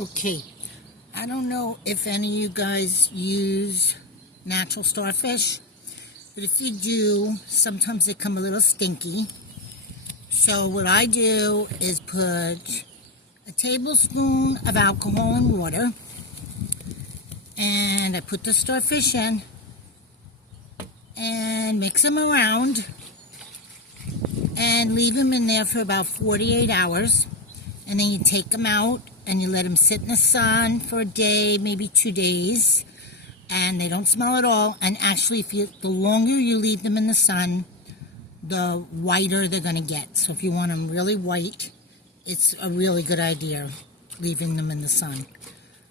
Okay, I don't know if any of you guys use natural starfish, but if you do, sometimes they come a little stinky. So what I do is put a tablespoon of alcohol and water, and I put the starfish in and mix them around and leave them in there for about 48 hours. And then you take them out and you let them sit in the sun for a day, maybe 2 days, and they don't smell at all. And actually, the longer you leave them in the sun, the whiter they're going to get. So if you want them really white, it's a really good idea leaving them in the sun.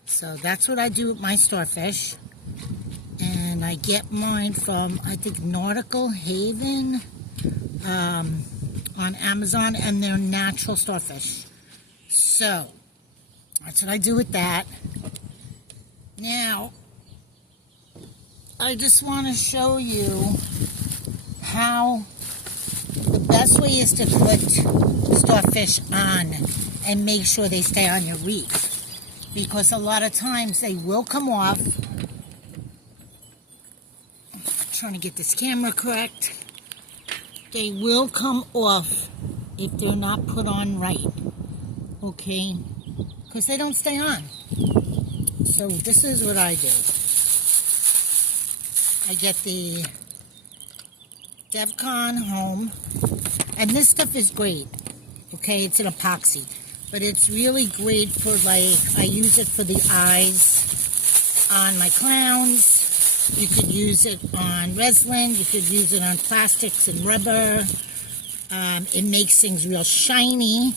So that's what I do with my starfish. And I get mine from, I think, Nautical Haven on Amazon, and they're natural starfish. So that's what I do with that. Now, I just want to show you how the best way is to put starfish on and make sure they stay on your wreath, because a lot of times they will come off. I'm trying to get this camera correct. They will come off if they're not put on right, okay? Because they don't stay on. So this is what I do. I get the DevCon home, and this stuff is great, okay? It's an epoxy, but it's really great for, like, I use it for the eyes on my clowns. You could use it on resin, you could use it on plastics and rubber. It makes things real shiny.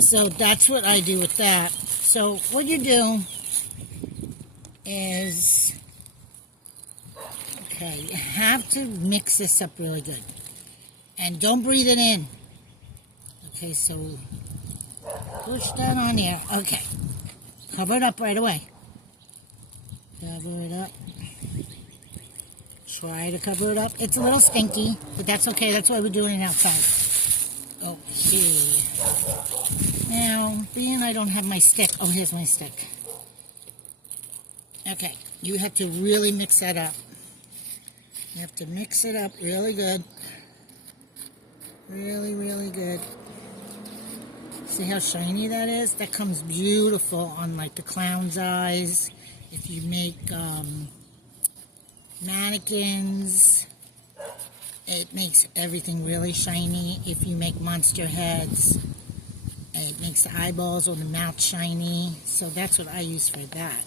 So that's what I do with that. So what you do is, okay, you have to mix this up really good. And don't breathe it in. Okay, so push that on there. Okay. Cover it up right away. Cover it up. Try to cover it up. It's a little stinky, but that's okay. That's why we're doing it outside. Okay. Now, being I don't have my stick. Oh, here's my stick. Okay. You have to really mix that up. You have to mix it up really good. Really, really good. See how shiny that is? That comes beautiful on, like, the clown's eyes. If you make mannequins, it makes everything really shiny. If you make monster heads, it makes the eyeballs or the mouth shiny. So that's what I use for that.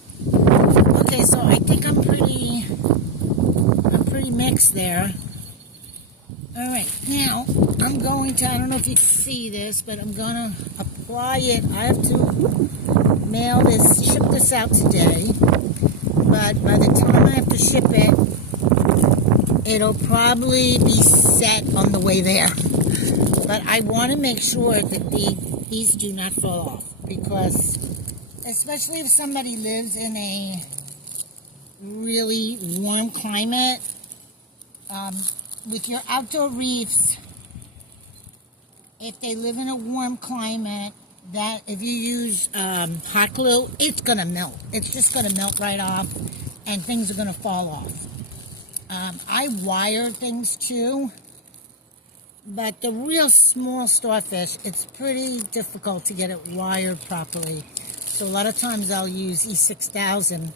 Okay, so I think I'm pretty mixed there. Alright, now I'm going to, I don't know if you can see this, but I'm going to apply it. I have to ship this out today, but by the time I have to ship it, it'll probably be set on the way there. But I want to make sure that these do not fall off, because especially if somebody lives in a really warm climate, with your outdoor wreaths, if they live in a warm climate, that if you use hot glue, it's going to melt. It's just going to melt right off, and things are going to fall off. I wire things too, but the real small starfish, it's pretty difficult to get it wired properly. So a lot of times I'll use E6000.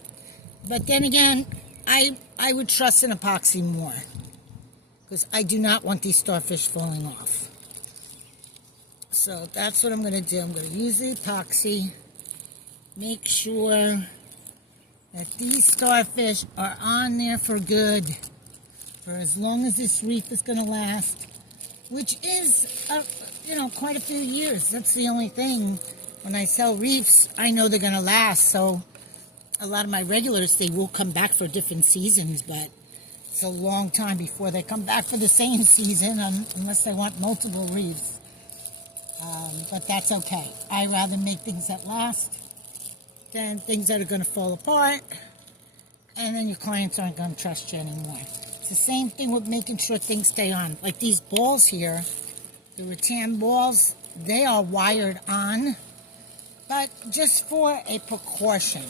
But then again, I would trust an epoxy more, because I do not want these starfish falling off. So that's what I'm going to do. I'm going to use the epoxy, make sure that these starfish are on there for good, for as long as this wreath is going to last, which is, quite a few years. That's the only thing. When I sell wreaths, I know they're going to last. So a lot of my regulars, they will come back for different seasons, but it's a long time before they come back for the same season, unless they want multiple wreaths. But that's okay. I rather make things that last than things that are going to fall apart, and then your clients aren't going to trust you anymore. It's the same thing with making sure things stay on. Like these balls here, the rattan balls, they are wired on. But just for a precaution,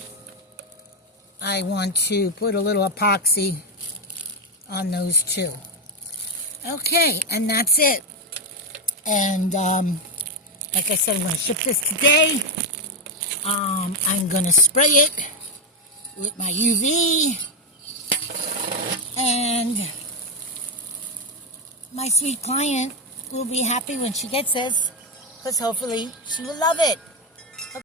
I want to put a little epoxy on those two. Okay, and that's it. And like I said, I'm going to ship this today. I'm going to spray it with my UV. And my sweet client will be happy when she gets this, because hopefully she will love it.